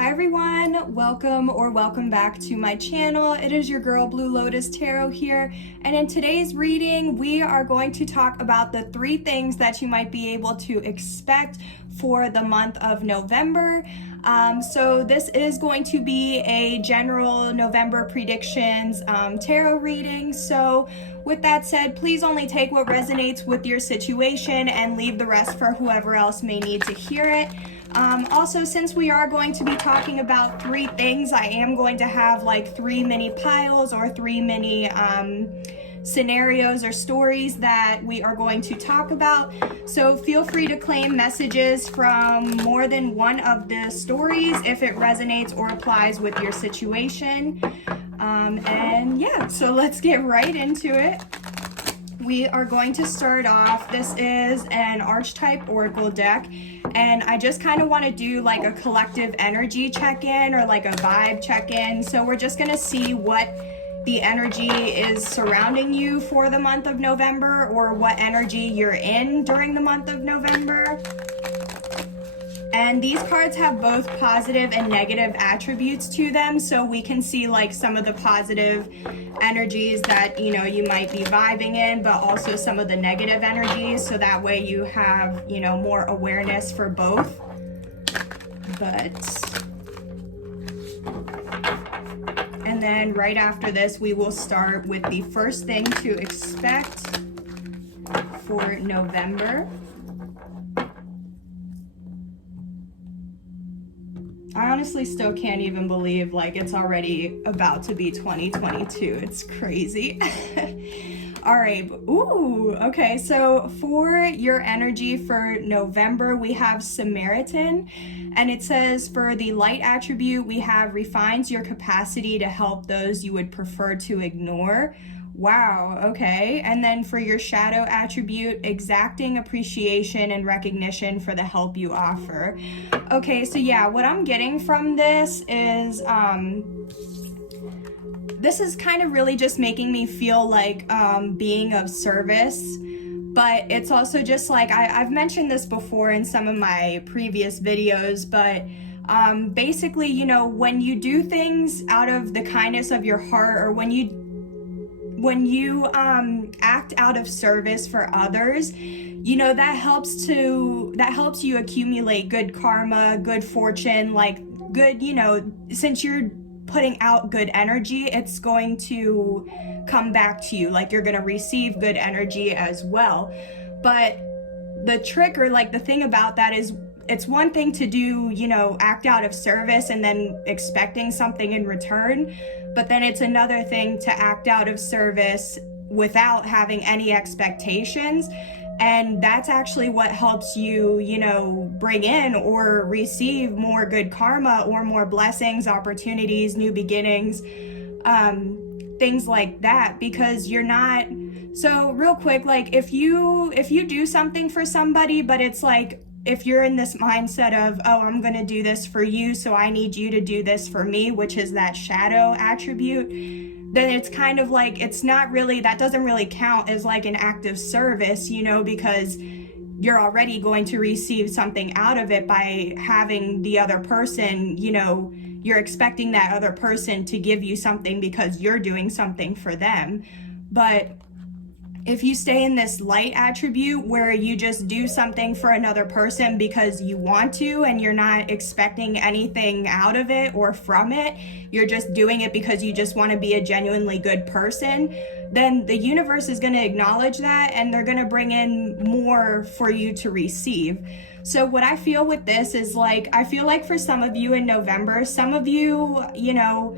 Hi everyone, welcome back to my channel. It is your girl Blue Lotus Tarot here, and in today's reading we are going to talk about the 3 things that you might be able to expect for the month of November. So this is going to be a general November predictions tarot reading. So with that said, please only take what resonates with your situation and leave the rest for whoever else may need to hear it. Also, since we are going to be talking about 3 things, I am going to have like 3 mini piles or 3 mini scenarios or stories that we are going to talk about. So feel free to claim messages from more than one of the stories if it resonates or applies with your situation. And yeah, so let's get right into it. We are going to start off. This is an archetype oracle deck, and I just kind of want to do like a collective energy check-in or like a vibe check-in. So we're just going to see what the energy is surrounding you for the month of November, or what energy you're in during the month of November. And these cards have both positive and negative attributes to them, so we can see like some of the positive energies that, you know, you might be vibing in, but also some of the negative energies, so that way you have, you know, more awareness for both. And then right after this, we will start with the first thing to expect for November. I honestly still can't even believe like it's already about to be 2022. It's crazy. All right. Ooh, okay. So for your energy for November, we have Samaritan, and it says for the light attribute, we have refines your capacity to help those you would prefer to ignore. Wow, okay. And then for your shadow attribute, exacting appreciation and recognition for the help you offer. Okay, so yeah, what I'm getting from this is kind of really just making me feel like being of service. But it's also just like, I've mentioned this before in some of my previous videos, but basically, you know, when you do things out of the kindness of your heart, or when you act out of service for others, you know, that helps you accumulate good karma, good fortune, like good, you know, since you're putting out good energy, it's going to come back to you, like you're going to receive good energy as well. But the trick, or like the thing about that is, it's one thing to do, you know, act out of service and then expecting something in return, but then it's another thing to act out of service without having any expectations. And that's actually what helps you, you know, bring in or receive more good karma or more blessings, opportunities, new beginnings, things like that, because you're not. So real quick, like if you do something for somebody, but it's like, if you're in this mindset of, oh, I'm going to do this for you, so I need you to do this for me, which is that shadow attribute, then it's kind of like, it's not really, that doesn't really count as like an act of service, you know, because you're already going to receive something out of it by having the other person, you know, you're expecting that other person to give you something because you're doing something for them. But if you stay in this light attribute where you just do something for another person because you want to, and you're not expecting anything out of it or from it, you're just doing it because you just want to be a genuinely good person, then the universe is going to acknowledge that, and they're going to bring in more for you to receive. So what I feel with this is like, I feel like for some of you in November, some of you, you know,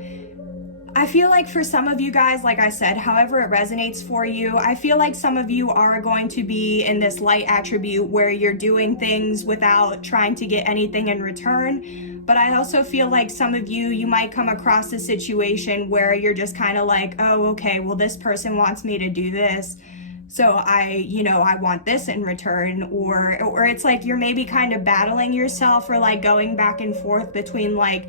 I feel like for some of you guys, like I said, however it resonates for you, I feel like some of you are going to be in this light attribute where you're doing things without trying to get anything in return. But I also feel like some of you might come across a situation where you're just kind of like, oh, okay, well, this person wants me to do this, so I want this in return. Or it's like you're maybe kind of battling yourself, or like going back and forth between like,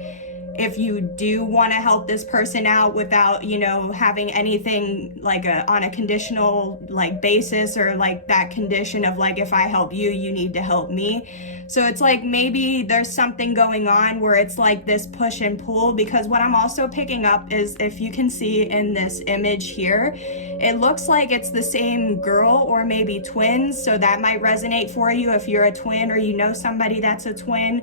if you do want to help this person out without, you know, having anything like on a conditional like basis, or like that condition of like, if I help you, you need to help me. So it's like maybe there's something going on where it's like this push and pull, because what I'm also picking up is, if you can see in this image here, it looks like it's the same girl or maybe twins. So that might resonate for you if you're a twin or you know somebody that's a twin.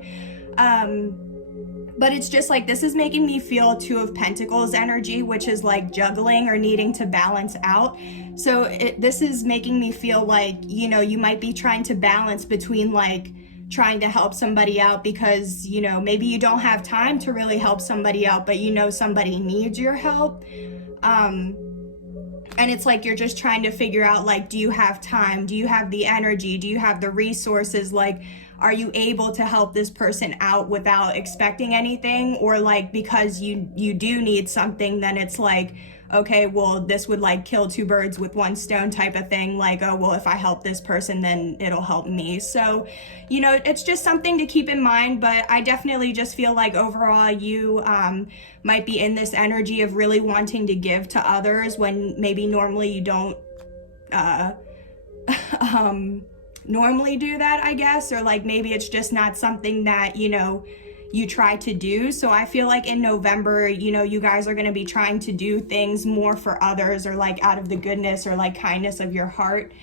But it's just like, this is making me feel Two of Pentacles energy, which is like juggling or needing to balance out. So this is making me feel like, you know, you might be trying to balance between like trying to help somebody out because, you know, maybe you don't have time to really help somebody out, but you know somebody needs your help. And it's like you're just trying to figure out, like, do you have time? Do you have the energy? Do you have the resources? Like, are you able to help this person out without expecting anything? Or like, because you do need something, then it's like, okay, well, this would like kill two birds with one stone type of thing. Like, oh, well, if I help this person, then it'll help me. So, you know, it's just something to keep in mind. But I definitely just feel like overall you might be in this energy of really wanting to give to others when maybe normally you don't normally do that, I guess. Or like maybe it's just not something that, you know, you try to do. So I feel like in November, you know, you guys are going to be trying to do things more for others, or like out of the goodness or like kindness of your heart.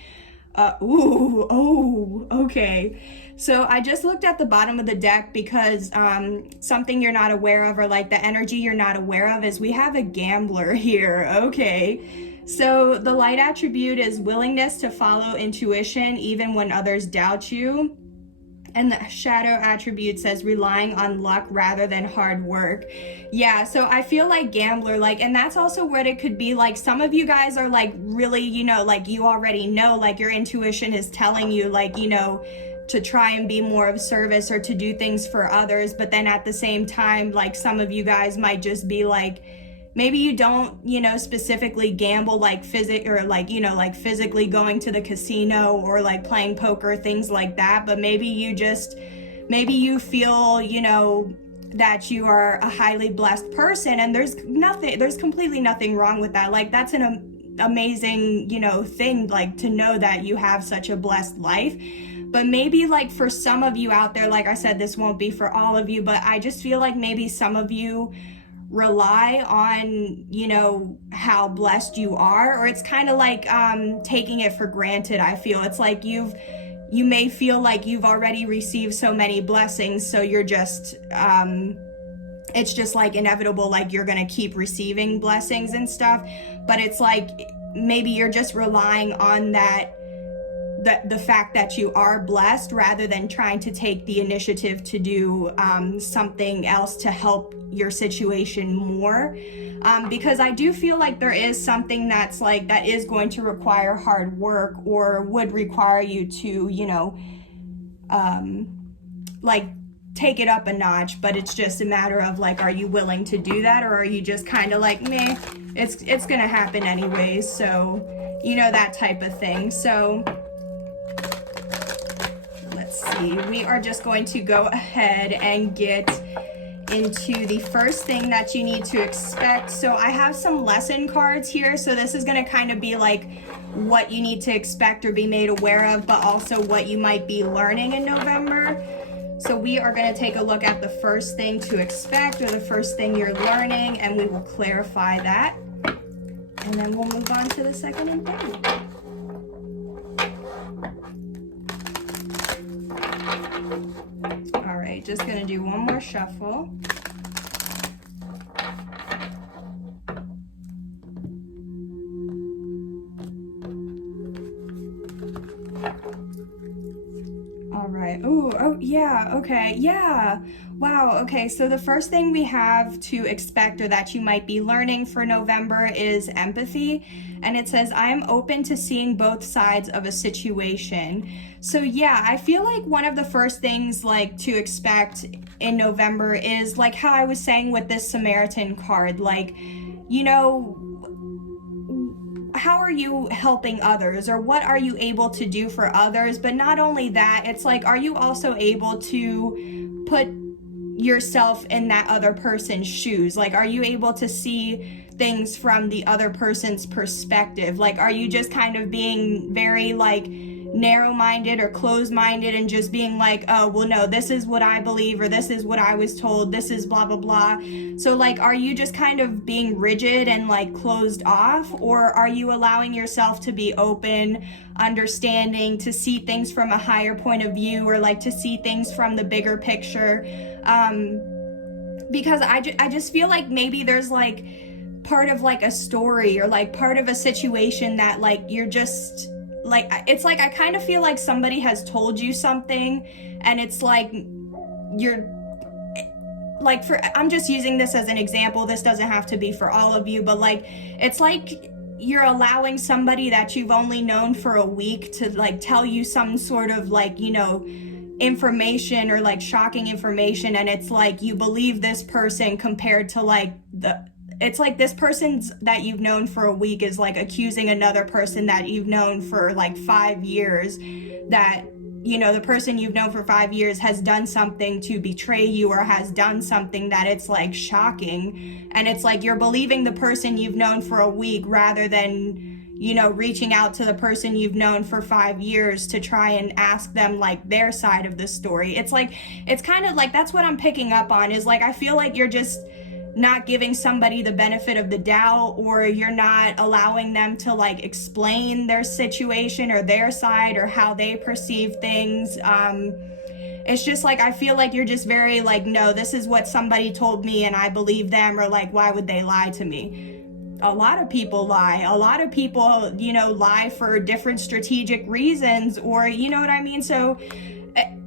Okay. So I just looked at the bottom of the deck because something you're not aware of, or like the energy you're not aware of, is we have a gambler here. Okay. So the light attribute is willingness to follow intuition even when others doubt you. And the shadow attribute says relying on luck rather than hard work. Yeah, so I feel like gambler, like, and that's also what it could be. Like, some of you guys are like really, you know, like you already know, like your intuition is telling you, like, you know, to try and be more of service or to do things for others. But then at the same time, like some of you guys might just be like, maybe you don't, you know, specifically gamble like like physically going to the casino or like playing poker, things like that. But maybe you feel, you know, that you are a highly blessed person, and there's completely nothing wrong with that. Like, that's an amazing, you know, thing, like to know that you have such a blessed life. But maybe like for some of you out there, like I said, this won't be for all of you, but I just feel like maybe some of you rely on, you know, how blessed you are, or it's kind of like taking it for granted. I feel it's like you may feel like you've already received so many blessings, so you're just it's just like inevitable, like you're gonna keep receiving blessings and stuff. But it's like maybe you're just relying on that, the fact that you are blessed, rather than trying to take the initiative to do something else to help your situation more. Because I do feel like there is something that's like, that is going to require hard work, or would require you to, you know, like take it up a notch. But it's just a matter of like, are you willing to do that, or are you just kind of like, meh, it's gonna happen anyways. So, you know, that type of thing. So let's see, we are just going to go ahead and get into the first thing that you need to expect. So I have some lesson cards here. So this is going to kind of be like what you need to expect or be made aware of, but also what you might be learning in November. So we are going to take a look at the first thing to expect, or the first thing you're learning, and we will clarify that. And then we'll move on to the second and third. All right, just gonna do one more shuffle. All right. Oh, yeah. Okay. Yeah. Wow. Okay. So the first thing we have to expect, or that you might be learning for November, is empathy. And it says, I am open to seeing both sides of a situation. So yeah, I feel like one of the first things like to expect in November is like how I was saying with this Samaritan card, like, you know, how are you helping others, or what are you able to do for others? But not only that, it's like, are you also able to put yourself in that other person's shoes? Like, are you able to see things from the other person's perspective? Like, are you just kind of being very like narrow-minded or closed-minded and just being like, oh, well, no, this is what I believe, or this is what I was told, this is blah, blah, blah. So like, are you just kind of being rigid and like closed off, or are you allowing yourself to be open, understanding, to see things from a higher point of view, or like to see things from the bigger picture? Because I just feel like maybe there's like part of like a story or like part of a situation that like you're just like, it's like I kind of feel like somebody has told you something, and it's like you're like, I'm just using this as an example, this doesn't have to be for all of you, but like it's like you're allowing somebody that you've only known for a week to like tell you some sort of like, you know, information or like shocking information, and it's like you believe this person compared to like it's like this person's that you've known for a week is like accusing another person that you've known for like 5 years, that, you know, the person you've known for 5 years has done something to betray you or has done something that it's like shocking. And it's like you're believing the person you've known for a week rather than, you know, reaching out to the person you've known for 5 years to try and ask them like their side of the story. It's like, it's kind of like, that's what I'm picking up on, is like, I feel like you're just not giving somebody the benefit of the doubt, or you're not allowing them to like explain their situation or their side or how they perceive things. It's just like, I feel like you're just very like, no, this is what somebody told me and I believe them, or like, why would they lie to me? A lot of people lie. A lot of people, you know, lie for different strategic reasons, or, you know what I mean? So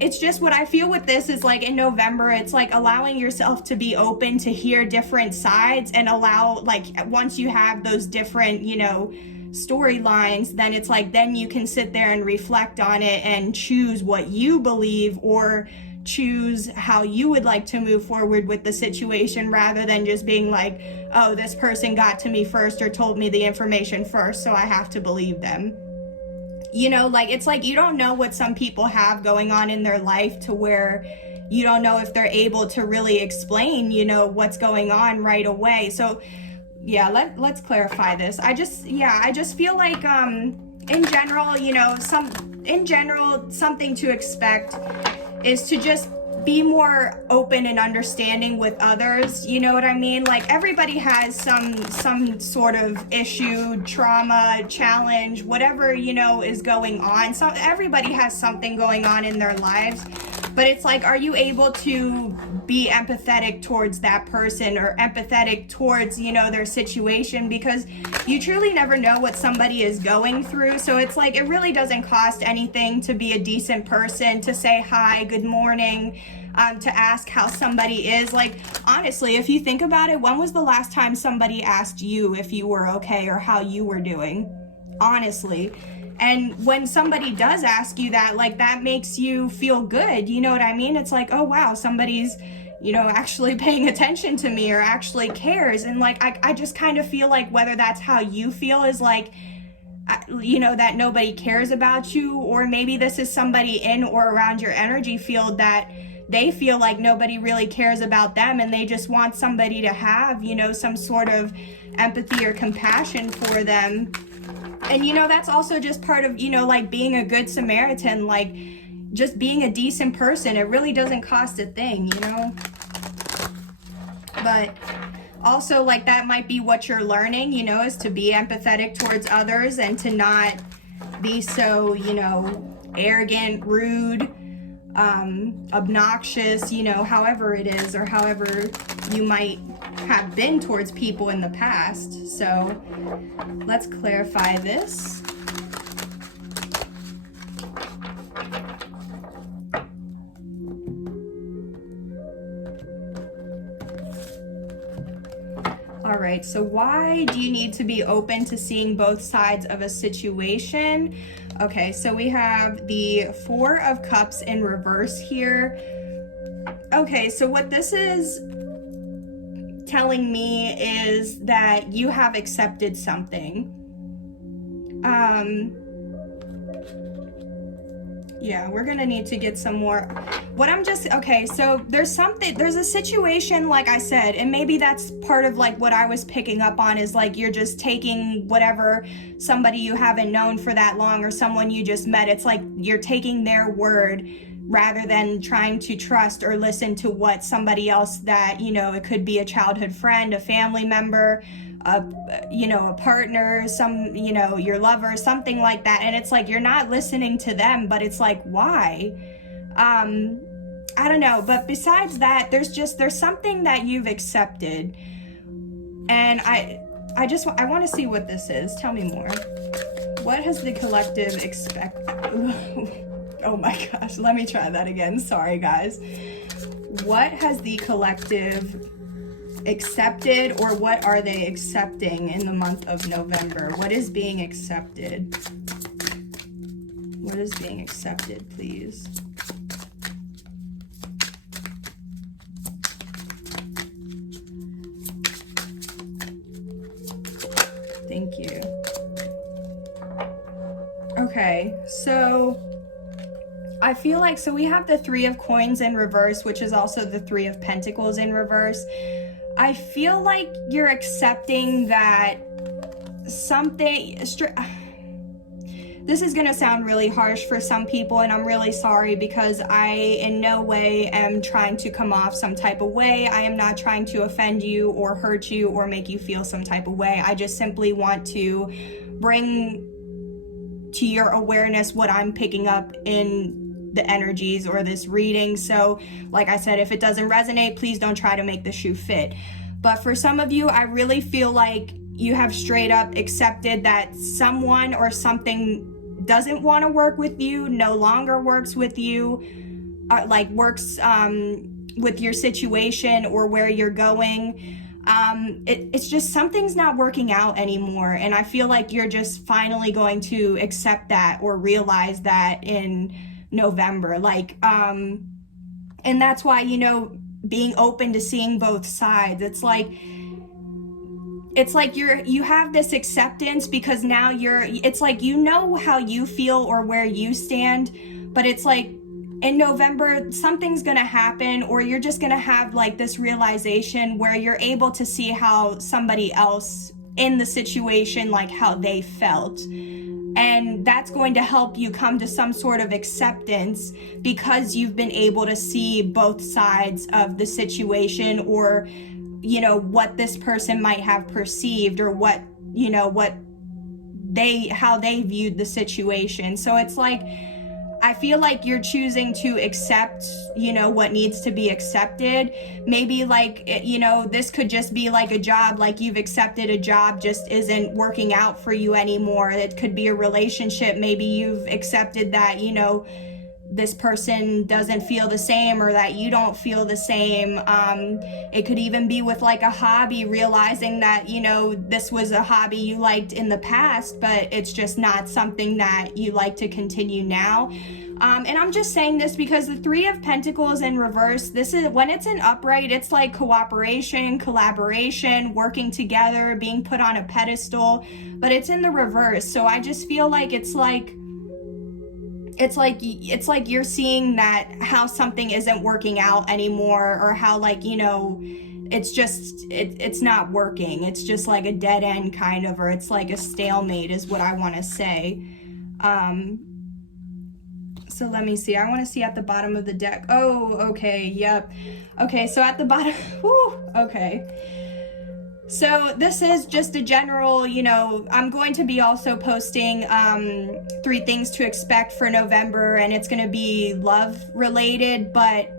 it's just what I feel with this is like in November, it's like allowing yourself to be open to hear different sides, and allow like, once you have those different, you know, storylines, then it's like, then you can sit there and reflect on it and choose what you believe, or choose how you would like to move forward with the situation, rather than just being like, oh, this person got to me first or told me the information first, so I have to believe them. You know, like, it's like you don't know what some people have going on in their life to where you don't know if they're able to really explain, you know, what's going on right away. So yeah, let's clarify this. I just feel like in general, you know, something to expect is to just be more open and understanding with others. You know what I mean? Like, everybody has some sort of issue, trauma, challenge, whatever, you know, is going on. So everybody has something going on in their lives, but it's like, are you able to be empathetic towards that person, or empathetic towards, you know, their situation? Because you truly never know what somebody is going through. So it's like, it really doesn't cost anything to be a decent person, to say hi, good morning, to ask how somebody is. Like, honestly, if you think about it, when was the last time somebody asked you if you were okay or how you were doing? Honestly. And when somebody does ask you that, like, that makes you feel good. You know what I mean? It's like, oh wow, somebody's, you know, actually paying attention to me or actually cares. And like, I just kind of feel like, whether that's how you feel is like, you know, that nobody cares about you, or maybe this is somebody in or around your energy field that they feel like nobody really cares about them, and they just want somebody to have, you know, some sort of empathy or compassion for them. And, you know, that's also just part of, you know, like, being a good Samaritan, like, just being a decent person. It really doesn't cost a thing, you know? But also, like, that might be what you're learning, you know, is to be empathetic towards others, and to not be so, you know, arrogant, rude, obnoxious, you know, however it is, or however you might have been towards people in the past. So let's clarify this. All right, so why do you need to be open to seeing both sides of a situation? Okay, so we have the Four of Cups in reverse here. Okay, so what this is telling me is that you have accepted something. Yeah, we're gonna need to get some more. Okay, so there's a situation, like I said, and maybe that's part of like what I was picking up on, is like you're just taking whatever somebody you haven't known for that long or someone you just met, it's like you're taking their word rather than trying to trust or listen to what somebody else that, it could be a childhood friend, a family member, a partner, your lover, something like that. And it's like, you're not listening to them, but it's like, why? I don't know. But besides that, there's something that you've accepted. And I want to see what this is. Tell me more. What has the collective Oh my gosh, let me try that again. Sorry, guys. What has the collective accepted, or what are they accepting in the month of November? What is being accepted? What is being accepted, please? Thank you. Okay, so I feel like, so we have the Three of Coins in reverse, which is also the Three of Pentacles in reverse. I feel like you're accepting that something, this is going to sound really harsh for some people, and I'm really sorry, because I in no way am trying to come off some type of way. I am not trying to offend you or hurt you or make you feel some type of way. I just simply want to bring to your awareness what I'm picking up in the energies or this reading. So like I said, if it doesn't resonate, please don't try to make the shoe fit. But for some of you, I really feel like you have straight up accepted that someone or something doesn't want to work with you, no longer works with you, works with your situation or where you're going. It's just something's not working out anymore, and I feel like you're just finally going to accept that or realize that in November, and that's why, being open to seeing both sides, it's like you have this acceptance, because now it's like, how you feel or where you stand, but it's like in November something's gonna happen, or you're just gonna have like this realization where you're able to see how somebody else in the situation, like how they felt. And that's going to help you come to some sort of acceptance, because you've been able to see both sides of the situation, or, what this person might have perceived, or how they viewed the situation. So it's like, I feel like you're choosing to accept, what needs to be accepted. Maybe this could just be like a job, like you've accepted a job just isn't working out for you anymore. It could be a relationship. Maybe you've accepted that, this person doesn't feel the same, or that you don't feel the same. It could even be with like a hobby, realizing that, this was a hobby you liked in the past, but it's just not something that you like to continue now. And I'm just saying this because the Three of Pentacles in reverse, this is when it's in upright, it's like cooperation, collaboration, working together, being put on a pedestal, but it's in the reverse. So I just feel like it's like you're seeing that how something isn't working out anymore, or how it's not working. It's just like a dead end kind of, or it's like a stalemate is what I want to say. So let me see. I want to see at the bottom of the deck. Oh, okay. Yep. Okay. So at the bottom, okay. So this is just a general, I'm going to be also posting 3 things to expect for November, and it's going to be love related, but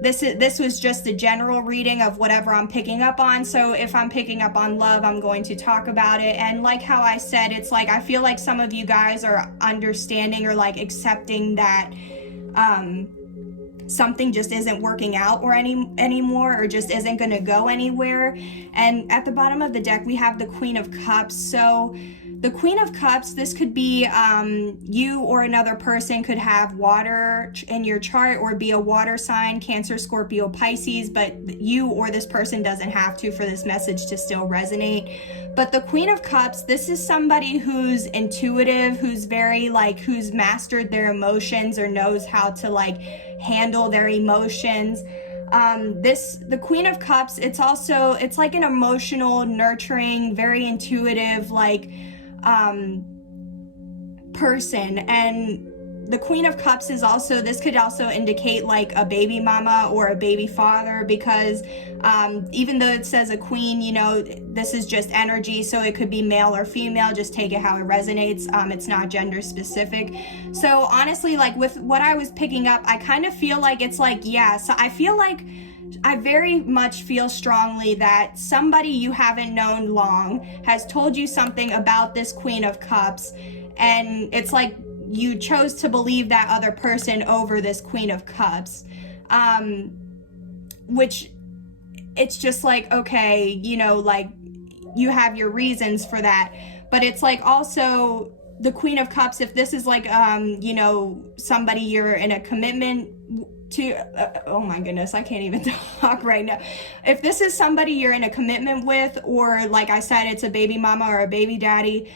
this was just a general reading of whatever I'm picking up on. So if I'm picking up on love, I'm going to talk about it. And like how I said, it's like, I feel like some of you guys are understanding or like accepting that something just isn't working out or anymore, or just isn't going to go anywhere. And at the bottom of the deck, we have the Queen of Cups. So The Queen of Cups, this could be you or another person could have water in your chart or be a water sign, Cancer, Scorpio, Pisces, but you or this person doesn't have to for this message to still resonate. But the Queen of Cups, this is somebody who's intuitive, who's very like, who's mastered their emotions or knows how to like handle their emotions. The Queen of Cups, it's like an emotional, nurturing, very intuitive, like, person. And the Queen of Cups is also, this could also indicate like a baby mama or a baby father, because even though it says a queen, you know, this is just energy, so it could be male or female, just take it how it resonates. It's not gender specific. So honestly, like with what I was picking up, I kind of feel like it's like, yeah, so I feel like I very much feel strongly that somebody you haven't known long has told you something about this Queen of Cups, and it's like you chose to believe that other person over this Queen of Cups, which it's just like, okay, you know, like you have your reasons for that. But it's like also the Queen of Cups, if this is like, you know, somebody you're in a commitment to, oh my goodness, I can't even talk right now. If this is somebody you're in a commitment with, or like I said, it's a baby mama or a baby daddy,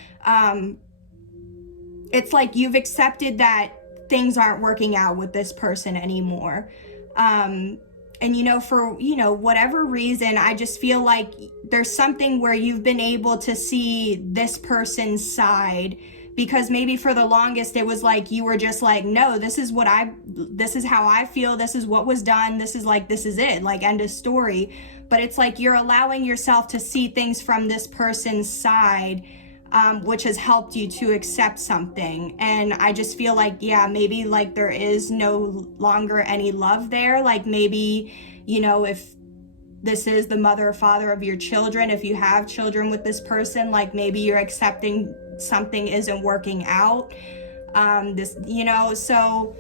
it's like you've accepted that things aren't working out with this person anymore. And you know, for, you know, whatever reason, I just feel like there's something where you've been able to see this person's side, because maybe for the longest it was like you were just like, no, this is how I feel, this is what was done, this is it, like end of story. But it's like you're allowing yourself to see things from this person's side, which has helped you to accept something. And I just feel like, yeah, maybe like there is no longer any love there. Like maybe, you know, if this is the mother or father of your children, if you have children with this person, like maybe you're accepting something isn't working out. This, you know, so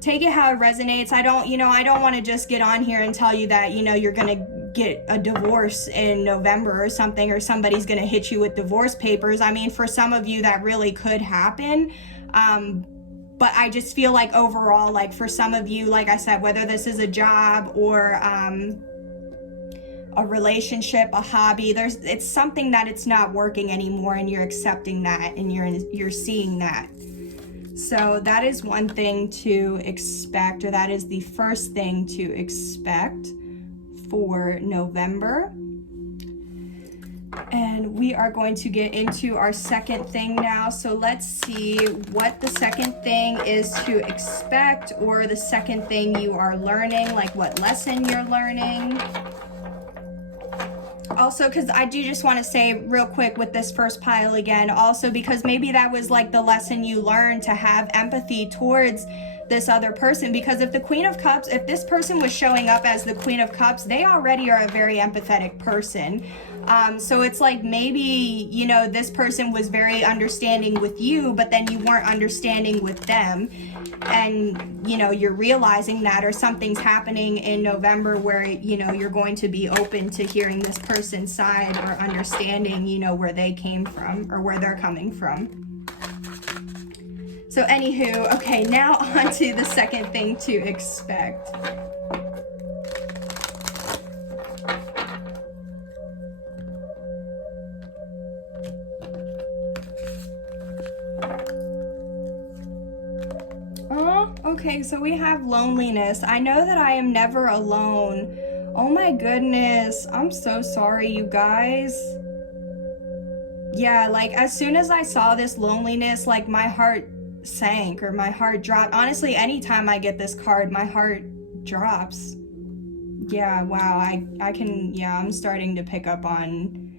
take it how it resonates. I don't want to just get on here and tell you that, you know, you're going to get a divorce in November or something, or somebody's going to hit you with divorce papers. I mean, for some of you that really could happen. But I just feel like overall, like for some of you, like I said, whether this is a job or, a relationship, a hobby, it's something that it's not working anymore, and you're accepting that, and you're seeing that. So that is one thing to expect, or that is the first thing to expect for November. And we are going to get into our second thing now. So let's see what the second thing is to expect, or the second thing you are learning, like what lesson you're learning. Also, because I do just want to say real quick with this first pile again, also because maybe that was like the lesson you learned, to have empathy towards this other person. Because if the Queen of Cups, if this person was showing up as the Queen of Cups, they already are a very empathetic person. So it's like maybe, you know, this person was very understanding with you, but then you weren't understanding with them. And, you know, you're realizing that, or something's happening in November where, you know, you're going to be open to hearing this person's side, or understanding, you know, where they came from, or where they're coming from. So anywho, okay, now on to the second thing to expect. Okay, so we have loneliness. I know that I am never alone. Oh my goodness. I'm so sorry, you guys. Yeah, like as soon as I saw this loneliness, like my heart sank, or my heart dropped. Honestly, anytime I get this card, my heart drops. Yeah, wow. I'm starting to pick up on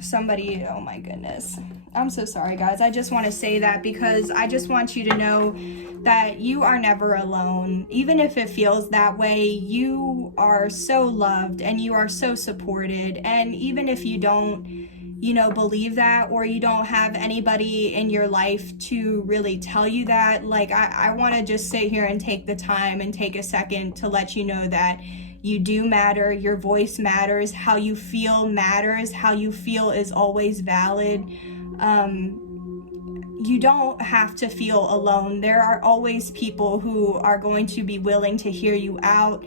somebody. Oh my goodness. I'm so sorry, guys. I just want to say that because I just want you to know that you are never alone. Even if it feels that way, you are so loved and you are so supported. And even if you don't believe that, or you don't have anybody in your life to really tell you that, like, I want to just sit here and take the time and take a second to let you know that you do matter. Your voice matters. How you feel matters. How you feel is always valid. You don't have to feel alone. There are always people who are going to be willing to hear you out,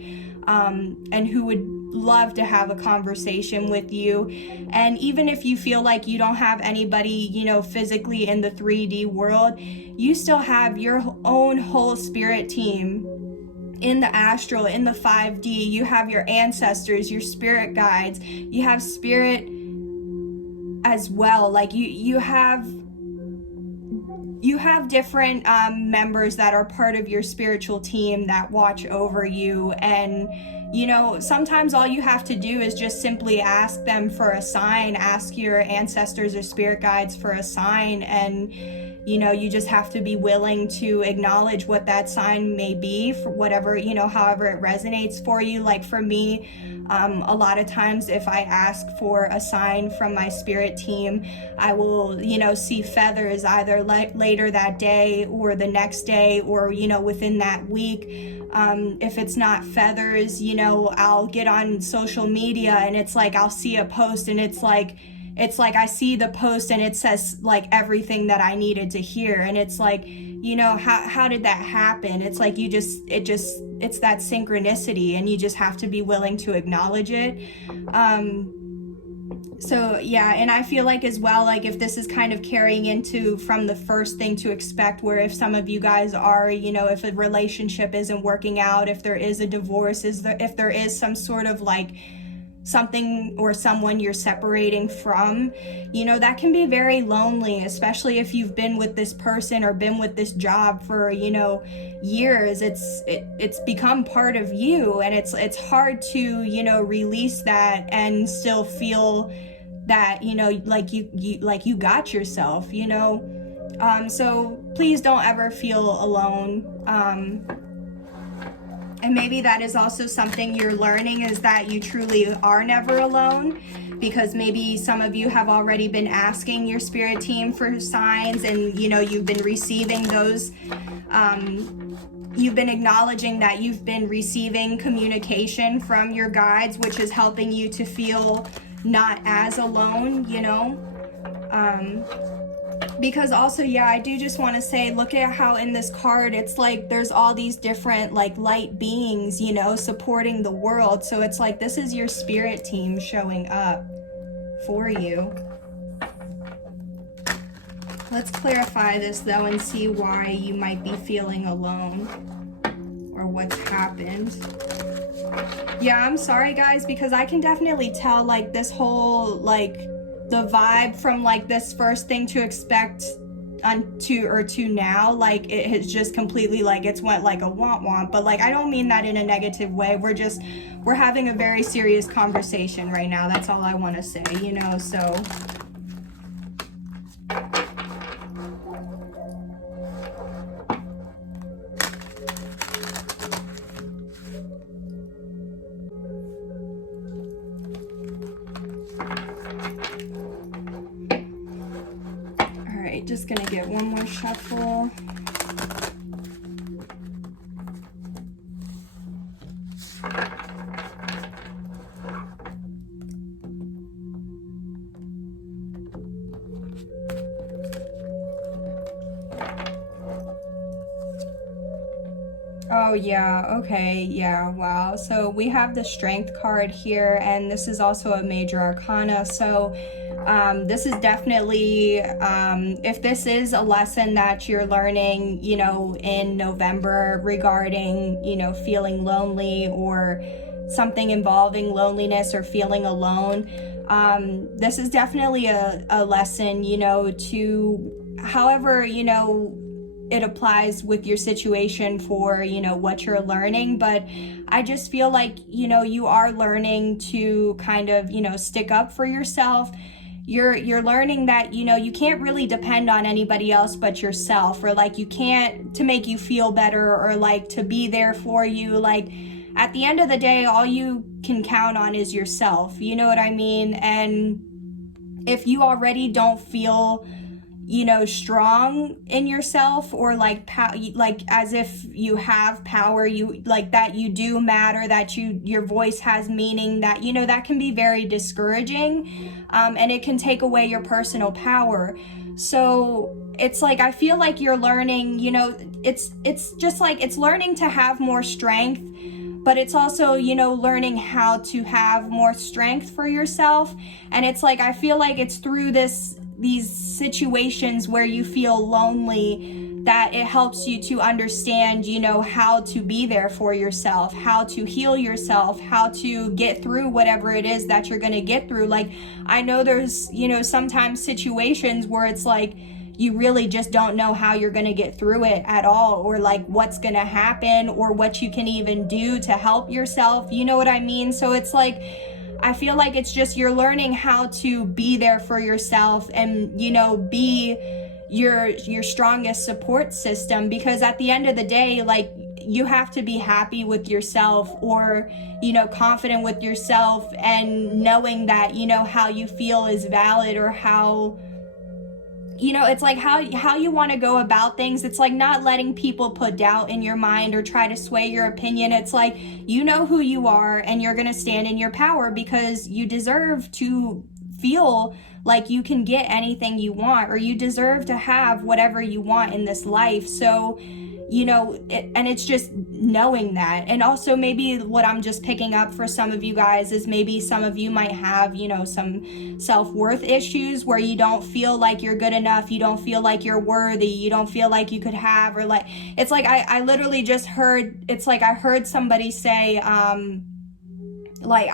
and who would love to have a conversation with you. And even if you feel like you don't have anybody, physically in the 3D world, you still have your own whole spirit team in the astral, in the 5D. You have your ancestors, your spirit guides, you have spirit as well. Like you have different members that are part of your spiritual team that watch over you. And sometimes all you have to do is just simply ask them for a sign, ask your ancestors or spirit guides for a sign, and you just have to be willing to acknowledge what that sign may be, for whatever, however it resonates for you. Like for me, a lot of times if I ask for a sign from my spirit team, I will, see feathers either later that day or the next day, or, within that week. If it's not feathers, I'll get on social media and it's like, I'll see a post and it's like I see the post and it says like everything that I needed to hear. And it's like, how did that happen? It's like, it's that synchronicity, and you just have to be willing to acknowledge it. So yeah, and I feel like as well, like if this is kind of carrying into from the first thing to expect, where if some of you guys are, if a relationship isn't working out, if there is a divorce, if there is some sort of like something or someone you're separating from, that can be very lonely, especially if you've been with this person or been with this job for, years. It's become part of you, and it's hard to, release that and still feel that, like you got yourself, so please don't ever feel alone. And maybe that is also something you're learning, is that you truly are never alone, because maybe some of you have already been asking your spirit team for signs, and you've been receiving those. You've been acknowledging that you've been receiving communication from your guides, which is helping you to feel not as alone, because also, yeah, I do just want to say, look at how in this card, it's like there's all these different like light beings, supporting the world. So it's like, this is your spirit team showing up for you. Let's clarify this though and see why you might be feeling alone, or what's happened. Yeah, I'm sorry guys, because I can definitely tell like this whole like the vibe from like this first thing to expect to now, like it has just completely like it's went like a womp, but like I don't mean that in a negative way. We're having a very serious conversation right now. That's all I want to say, so just gonna get one more shuffle. Oh yeah, okay, yeah, wow. So we have the Strength card here, and this is also a major arcana. So this is definitely, if this is a lesson that you're learning, in November regarding, feeling lonely, or something involving loneliness or feeling alone, this is definitely a lesson, to however, it applies with your situation for, what you're learning. But I just feel like, you are learning to kind of, stick up for yourself. You're learning that, you can't really depend on anybody else but yourself, or like you can't, to make you feel better, or like to be there for you. Like at the end of the day, all you can count on is yourself. You know what I mean? And if you already don't feel, you know, strong in yourself, or like like as if you have power, you like that you do matter, that your voice has meaning, that, you know, that can be very discouraging, and it can take away your personal power. So it's like, I feel like you're learning, you know, it's just like, it's learning to have more strength, but it's also, you know, learning how to have more strength for yourself. And it's like, I feel like it's through these situations where you feel lonely that it helps you to understand, you know, how to be there for yourself, how to heal yourself, how to get through whatever it is that you're going to get through. Like, I know there's, you know, sometimes situations where it's like, you really just don't know how you're going to get through it at all, or like what's going to happen, or what you can even do to help yourself. You know what I mean? So it's like, I feel like it's just, you're learning how to be there for yourself and, you know, be your strongest support system, because at the end of the day, like, you have to be happy with yourself, or, you know, confident with yourself, and knowing that, you know, how you feel is valid, or how, you know, it's like how you want to go about things. It's like not letting people put doubt in your mind or try to sway your opinion. It's like, you know who you are, and you're going to stand in your power, because you deserve to feel like you can get anything you want, or you deserve to have whatever you want in this life. So, you know, and it's just knowing that. And also, maybe what I'm just picking up for some of you guys is, maybe some of you might have, you know, some self-worth issues where you don't feel like you're good enough, you don't feel like you're worthy, you don't feel like you could have, or like, it's like, I literally just heard, it's like I heard somebody say, like,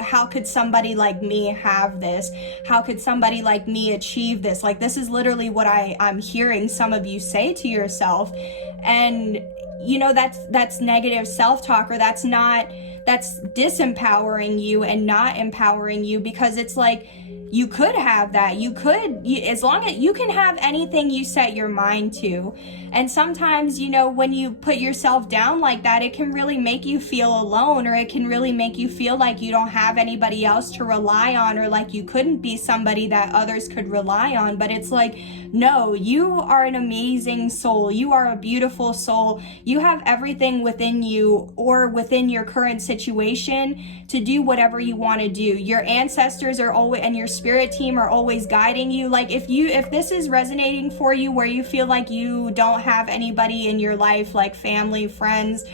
how could somebody like me have this? How could somebody like me achieve this? Like, this is literally what I'm hearing some of you say to yourself. And, you know, that's negative self-talk, or that's disempowering you and not empowering you, because it's like, you could have that. As long as you can have anything you set your mind to. And sometimes, you know, when you put yourself down like that, it can really make you feel alone, or it can really make you feel like you don't have anybody else to rely on, or like you couldn't be somebody that others could rely on. But it's like, no, you are an amazing soul. You are a beautiful soul. You have everything within you, or within your current situation, to do whatever you want to do. Your ancestors are always, and your spirit team are always guiding you. Like, if this is resonating for you, where you feel like you don't have anybody in your life, like family, friends,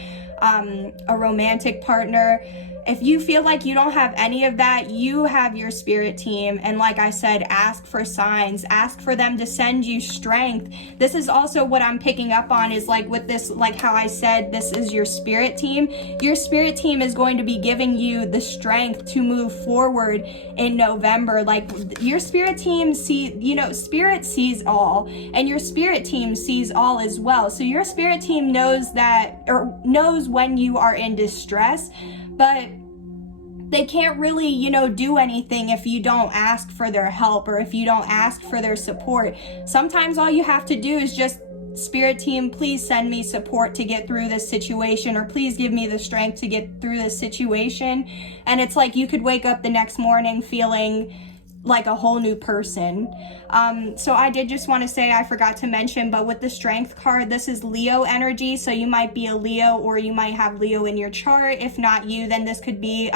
a romantic partner, if you feel like you don't have any of that, you have your spirit team. And like I said, ask for signs, ask for them to send you strength. This is also what I'm picking up on, is like with this, like how I said, this is your spirit team. Your spirit team is going to be giving you the strength to move forward in November. Like, your spirit team spirit sees all, and your spirit team sees all as well. So your spirit team knows when you are in distress, but they can't really, you know, do anything if you don't ask for their help, or if you don't ask for their support. Sometimes all you have to do is just, spirit team, please send me support to get through this situation, or please give me the strength to get through this situation. And it's like, you could wake up the next morning feeling like a whole new person. So I did just want to say, I forgot to mention, but with the strength card, this is Leo energy. So you might be a Leo, or you might have Leo in your chart. If not you, then this could be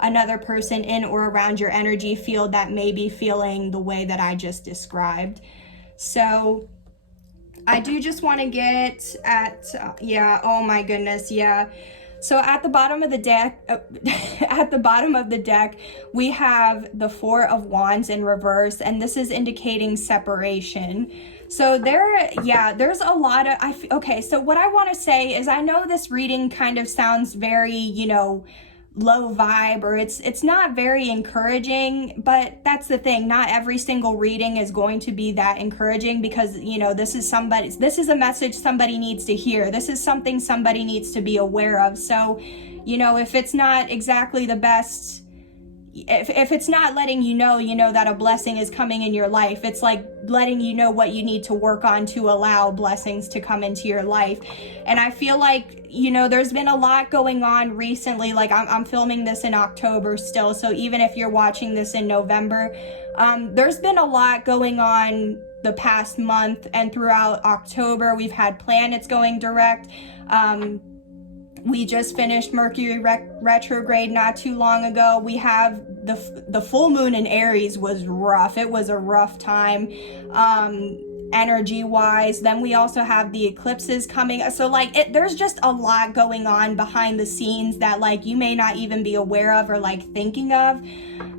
another person in or around your energy field that may be feeling the way that I just described. So I do just want to get at, oh my goodness, yeah. So at the bottom of the deck, we have the Four of Wands in reverse, and this is indicating separation. So there's a lot of, okay, so what I want to say is, I know this reading kind of sounds very, you know, low vibe, or it's not very encouraging, but that's the thing, not every single reading is going to be that encouraging, because, you know, this is a message somebody needs to hear. This is something somebody needs to be aware of. So, you know, if it's not exactly the best, if it's not letting you know that a blessing is coming in your life. It's like letting you know what you need to work on to allow blessings to come into your life. And I feel like, there's been a lot going on recently. Like I'm filming this in October still, so even if you're watching this in November, there's been a lot going on the past month and throughout October. We've had planets going direct. We just finished Mercury retrograde not too long ago. We have the full moon in Aries was rough. It was a rough time, energy wise. Then we also have the eclipses coming. So like there's just a lot going on behind the scenes that like you may not even be aware of or like thinking of.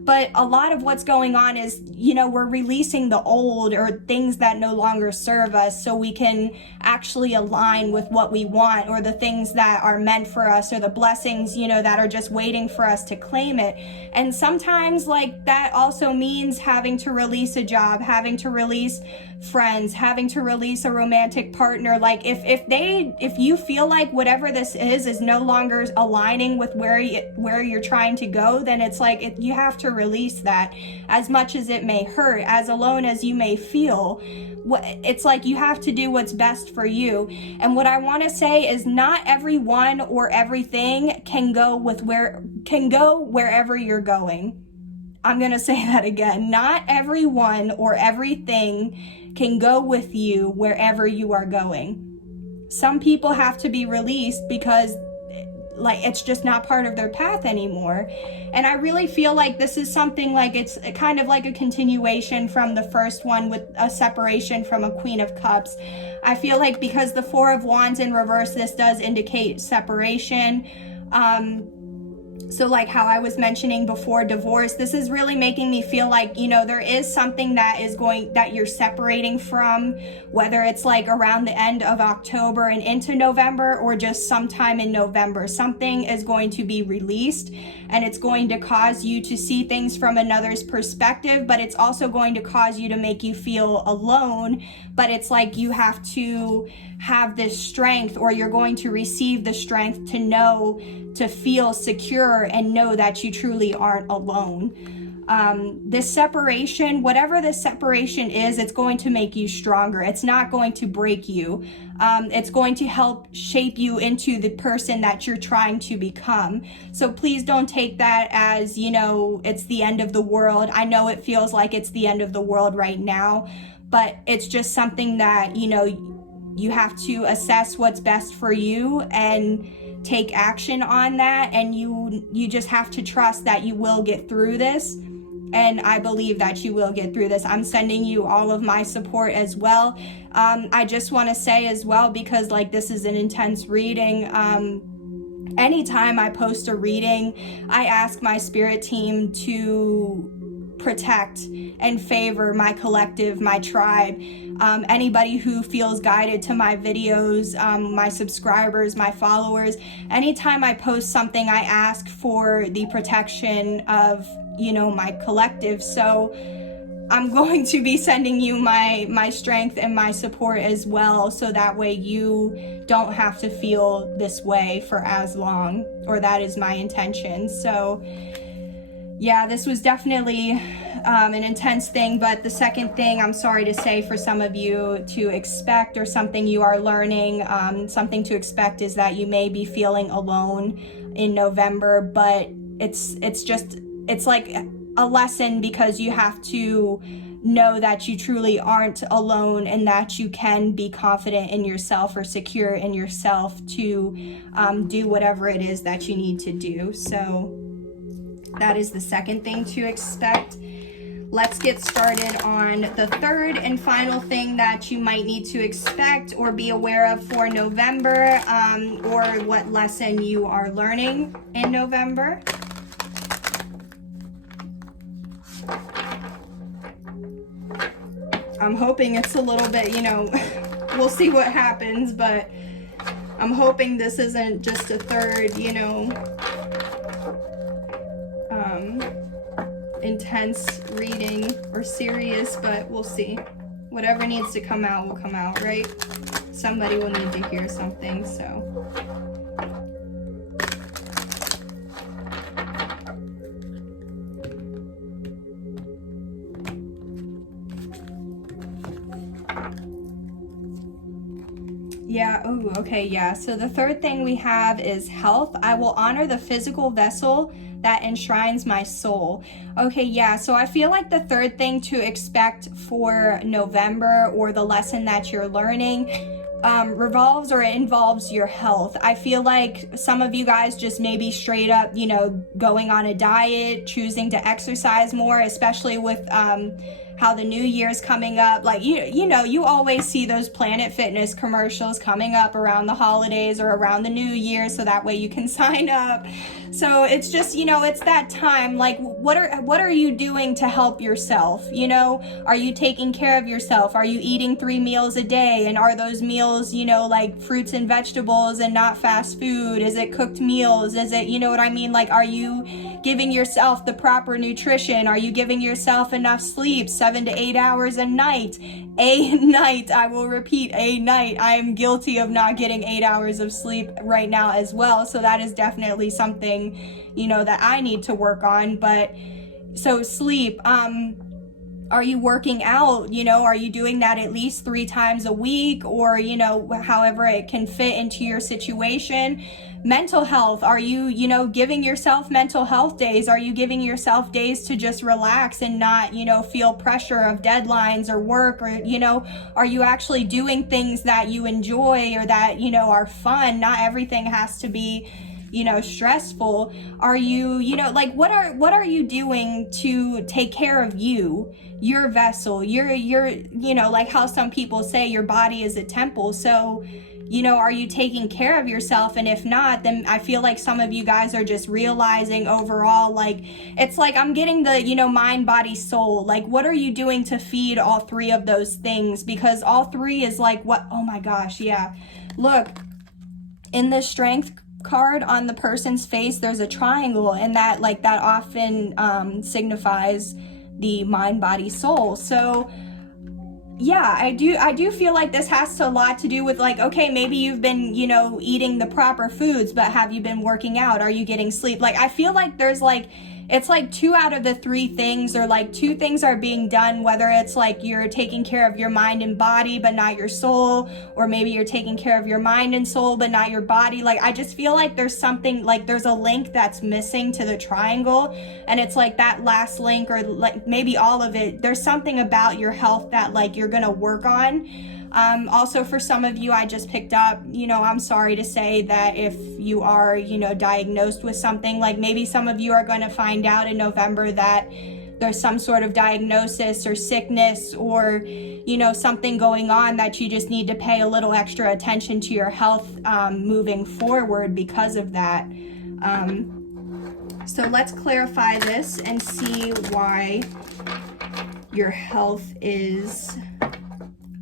But a lot of what's going on is, we're releasing the old or things that no longer serve us so we can actually align with what we want, or the things that are meant for us, or the blessings, that are just waiting for us to claim it. And sometimes like that also means having to release a job, having to release friends, having to release a romantic partner. Like if you feel like whatever this is no longer aligning with where you're trying to go, then it's like you have to release that, as much as it may hurt, as alone as you may feel. It's like you have to do what's best for you. And what I want to say is not everyone or everything can go wherever you're going. I'm going to say that again. Not everyone or everything can go with you wherever you are going. Some people have to be released because like it's just not part of their path anymore. And I really feel like this is something like it's kind of like a continuation from the first one with a separation from a Queen of Cups. I feel like because the Four of Wands in reverse, this does indicate separation. So like how I was mentioning before, divorce, this is really making me feel like, there is something that you're separating from, whether it's like around the end of October and into November, or just sometime in November. Something is going to be released, and it's going to cause you to see things from another's perspective, but it's also going to cause you to make you feel alone. But it's like you have to have this strength, or you're going to receive the strength to feel secure and know that you truly aren't alone. This separation, whatever this separation is, it's going to make you stronger. It's not going to break you. It's going to help shape you into the person that you're trying to become. So please don't take that as, it's the end of the world. I know it feels like it's the end of the world right now, but it's just something that, you have to assess what's best for you and take action on that. And you just have to trust that you will get through this. And I believe that you will get through this. I'm sending you all of my support as well. I just want to say as well, because like this is an intense reading, anytime I post a reading, I ask my spirit team to protect and favor my collective, my tribe, anybody who feels guided to my videos, my subscribers, my followers. Anytime I post something, I ask for the protection of, my collective. So I'm going to be sending you my strength and my support as well, so that way you don't have to feel this way for as long, or that is my intention. So yeah, this was definitely an intense thing, but the second thing, I'm sorry to say for some of you to expect, or something you are learning, something to expect, is that you may be feeling alone in November, but it's like a lesson, because you have to know that you truly aren't alone, and that you can be confident in yourself or secure in yourself to do whatever it is that you need to do. So that is the second thing to expect. Let's get started on the third and final thing that you might need to expect or be aware of for November, or what lesson you are learning in November. I'm hoping it's a little bit, we'll see what happens, but I'm hoping this isn't just a third, intense reading or serious, but we'll see. Whatever needs to come out will come out, right? Somebody will need to hear something, so. Yeah, oh, okay, yeah. So the third thing we have is health. I will honor the physical vessel that enshrines my soul. Okay, yeah, so I feel like the third thing to expect for November, or the lesson that you're learning, revolves or involves your health. I feel like some of you guys just maybe straight up, going on a diet, choosing to exercise more, especially with how the new year's coming up. Like, you always see those Planet Fitness commercials coming up around the holidays or around the new year, so that way you can sign up. So it's just, it's that time. Like, what are you doing to help yourself? Are you taking care of yourself? Are you eating 3 meals a day? And are those meals, like fruits and vegetables and not fast food? Is it cooked meals? Is it, what I mean? Like, are you giving yourself the proper nutrition? Are you giving yourself enough sleep, 7 to 8 hours a night? A night, I will repeat, a night. I am guilty of not getting 8 hours of sleep right now as well. So that is definitely something, that I need to work on. But so sleep, are you working out? Are you doing that at least 3 times a week, or, however it can fit into your situation? Mental health, are you, giving yourself mental health days? Are you giving yourself days to just relax and not, feel pressure of deadlines or work, or, are you actually doing things that you enjoy or that, are fun? Not everything has to be, stressful. Are you, like, what are you doing to take care of you, your vessel, your, like how some people say your body is a temple. So, are you taking care of yourself? And if not, then I feel like some of you guys are just realizing overall, like, it's like I'm getting the, mind, body, soul. Like, what are you doing to feed all 3 of those things? Because all 3 is like what, oh my gosh, yeah. Look, in the strength card on the person's face, there's a triangle, and that often signifies the mind, body, soul. So yeah, I do feel like this has a lot to do with, like, okay, maybe you've been, eating the proper foods, but have you been working out? Are you getting sleep? Like, I feel like there's it's like 2 out of the 3 things, or like 2 things are being done, whether it's like you're taking care of your mind and body, but not your soul, or maybe you're taking care of your mind and soul, but not your body. Like, I just feel like there's something, like there's a link that's missing to the triangle, and it's like that last link, or like maybe all of it, there's something about your health that like you're gonna work on. Also, for some of you, I just picked up, I'm sorry to say that if you are, diagnosed with something, like maybe some of you are going to find out in November that there's some sort of diagnosis or sickness, or, something going on that you just need to pay a little extra attention to your health moving forward because of that. So let's clarify this and see why your health is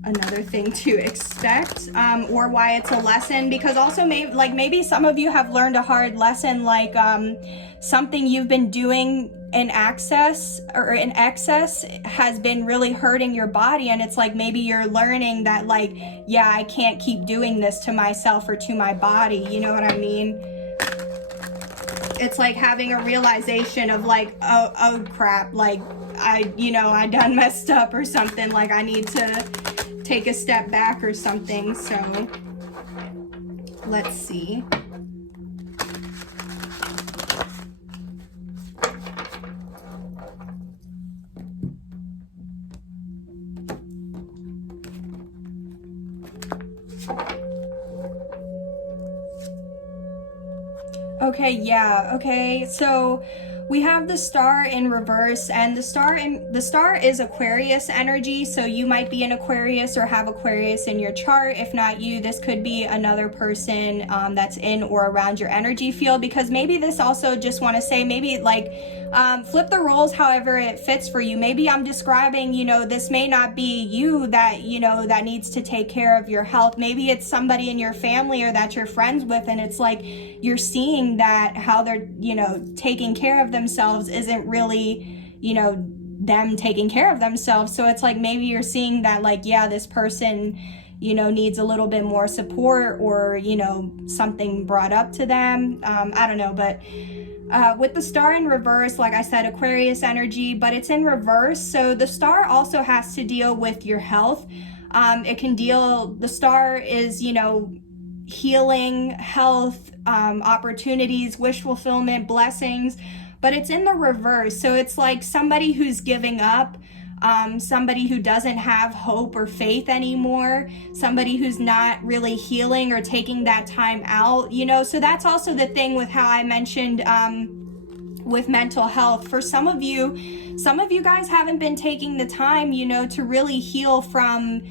another thing to expect, or why it's a lesson. Because also maybe some of you have learned a hard lesson, like something you've been doing in excess has been really hurting your body, and it's like maybe you're learning that, like, yeah, I can't keep doing this to myself or to my body, you know what I mean? It's like having a realization of like, oh crap, like I done messed up or something, like I need to take a step back or something. So let's see. Okay, yeah, okay, so we have the star in reverse, and the star is Aquarius energy, so you might be an Aquarius or have Aquarius in your chart. If not you, this could be another person that's in or around your energy field, because maybe this also, just want to say, maybe like flip the roles however it fits for you. Maybe I'm describing, this may not be you that, that needs to take care of your health. Maybe it's somebody in your family or that you're friends with, and it's like you're seeing that how they're, taking care of themselves isn't really, them taking care of themselves. So it's like maybe you're seeing that, like, yeah, this person, needs a little bit more support, or, something brought up to them. I don't know, but with the star in reverse, like I said, Aquarius energy, but it's in reverse. So the star also has to deal with your health. The star is, healing, health, opportunities, wish fulfillment, blessings, but it's in the reverse. So it's like somebody who's giving up, somebody who doesn't have hope or faith anymore, somebody who's not really healing or taking that time out, so that's also the thing with how I mentioned with mental health. For some of you guys haven't been taking the time, to really heal from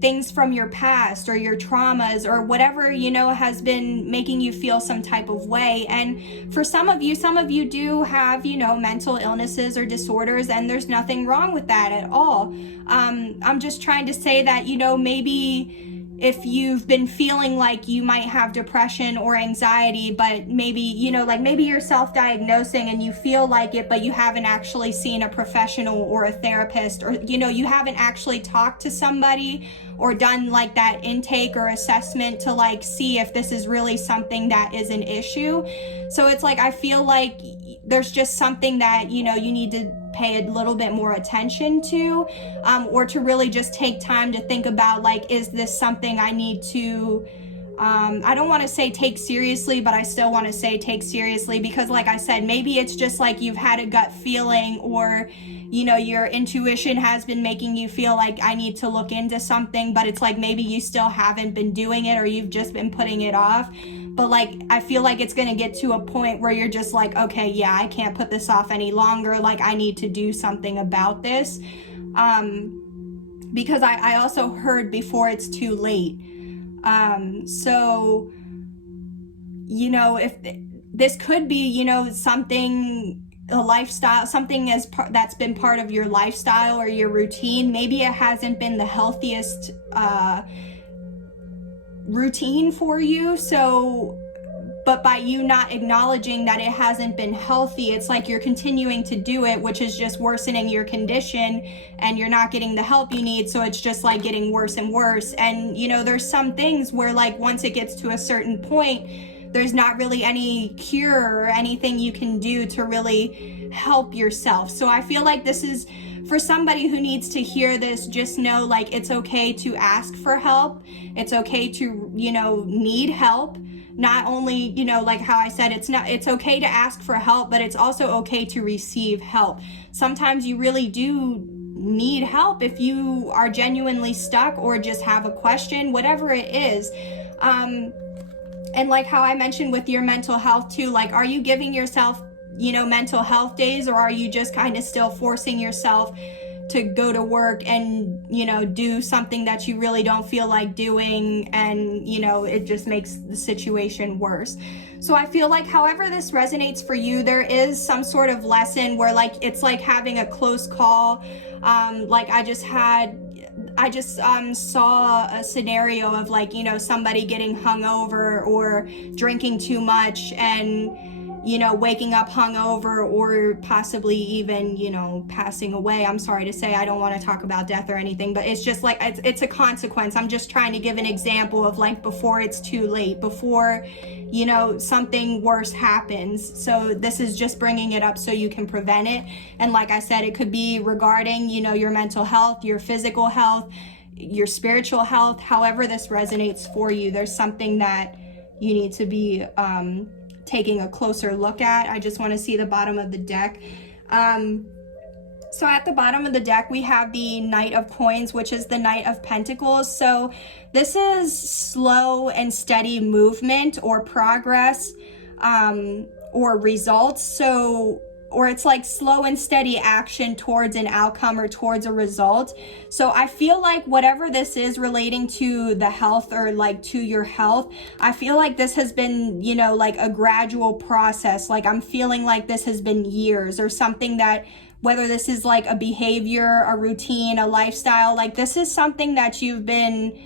things from your past or your traumas or whatever, has been making you feel some type of way. And for some of you do have, mental illnesses or disorders, and there's nothing wrong with that at all. I'm just trying to say that, maybe if you've been feeling like you might have depression or anxiety, but maybe, maybe you're self-diagnosing and you feel like it, but you haven't actually seen a professional or a therapist, or, you haven't actually talked to somebody or done like that intake or assessment to like see if this is really something that is an issue. So it's like, I feel like there's just something that, you need to pay a little bit more attention to, or to really just take time to think about, like, is this something I need to, I don't want to say take seriously, but I still want to say take seriously, because like I said, maybe it's just like you've had a gut feeling, or, your intuition has been making you feel like I need to look into something, but it's like maybe you still haven't been doing it, or you've just been putting it off. But like, I feel like it's going to get to a point where you're just like, okay, yeah, I can't put this off any longer. Like, I need to do something about this. Because I also heard before it's too late. So, if this could be, something, a lifestyle, something that's been part of your lifestyle or your routine. Maybe it hasn't been the healthiest, routine for you, but by you not acknowledging that it hasn't been healthy, it's like you're continuing to do it, which is just worsening your condition, and you're not getting the help you need, so it's just like getting worse and worse. And there's some things where like once it gets to a certain point, there's not really any cure or anything you can do to really help yourself. So I feel like this is for somebody who needs to hear this. Just know, like, it's okay to ask for help. It's okay to, need help. Not only, like how I said, it's okay to ask for help, but it's also okay to receive help. Sometimes you really do need help if you are genuinely stuck or just have a question, whatever it is. And like how I mentioned with your mental health too, like, are you giving yourself, mental health days, or are you just kind of still forcing yourself to go to work and, do something that you really don't feel like doing, and, it just makes the situation worse. So I feel like however this resonates for you, there is some sort of lesson where like, it's like having a close call. Like I just saw a scenario of like, somebody getting hungover or drinking too much and, waking up hungover, or possibly even, passing away. I'm sorry to say, I don't want to talk about death or anything, but it's just like, it's a consequence. I'm just trying to give an example of like, before it's too late, before, something worse happens. So this is just bringing it up so you can prevent it. And like I said, it could be regarding, your mental health, your physical health, your spiritual health, however this resonates for you. There's something that you need to be, taking a closer look at. I just want to see the bottom of the deck. So at the bottom of the deck, we have the Knight of Coins, which is the Knight of Pentacles. So this is slow and steady movement or progress, or results. Or it's like slow and steady action towards an outcome or towards a result. So I feel like whatever this is relating to the health, or like to your health, I feel like this has been, like a gradual process. Like I'm feeling like this has been years, or something that, whether this is like a behavior, a routine, a lifestyle, like this is something that you've been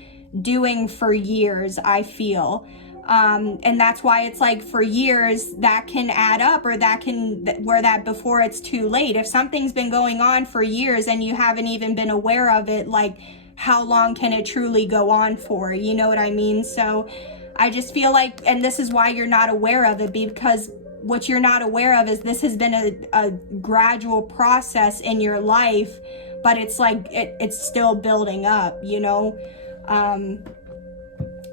doing for years, I feel. And that's why it's like for years that can add up, or where that before it's too late. If something's been going on for years and you haven't even been aware of it, like how long can it truly go on for? You know what I mean? So I just feel like, and this is why you're not aware of it, because what you're not aware of is this has been a gradual process in your life, but it's like it's still building up, you know.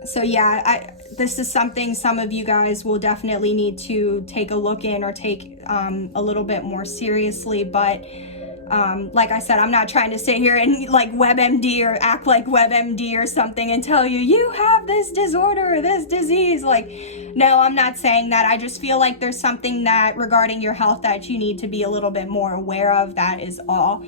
So yeah, this is something some of you guys will definitely need to take a look in or take a little bit more seriously. But like I said, I'm not trying to sit here and like WebMD or act like WebMD or something and tell you, you have this disorder or this disease. Like, no, I'm not saying that. I just feel like there's something that regarding your health that you need to be a little bit more aware of. That is all.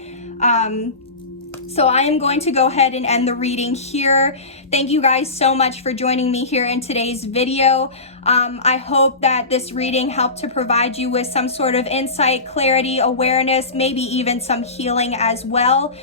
So I am going to go ahead and end the reading here. Thank you guys so much for joining me here in today's video. I hope that this reading helped to provide you with some sort of insight, clarity, awareness, maybe even some healing as well.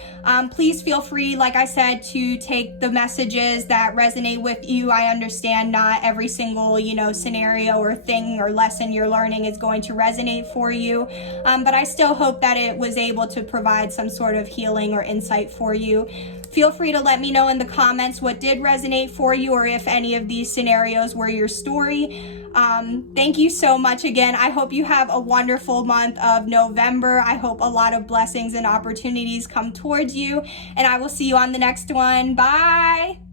Please feel free, like I said, to take the messages that resonate with you. I understand not every single, you know, scenario or thing or lesson you're learning is going to resonate for you. But I still hope that it was able to provide some sort of healing or insight for you. Feel free to let me know in the comments what did resonate for you or if any of these scenarios were your story. Thank you so much again. I hope you have a wonderful month of November. I hope a lot of blessings and opportunities come towards you, and I will see you on the next one. Bye.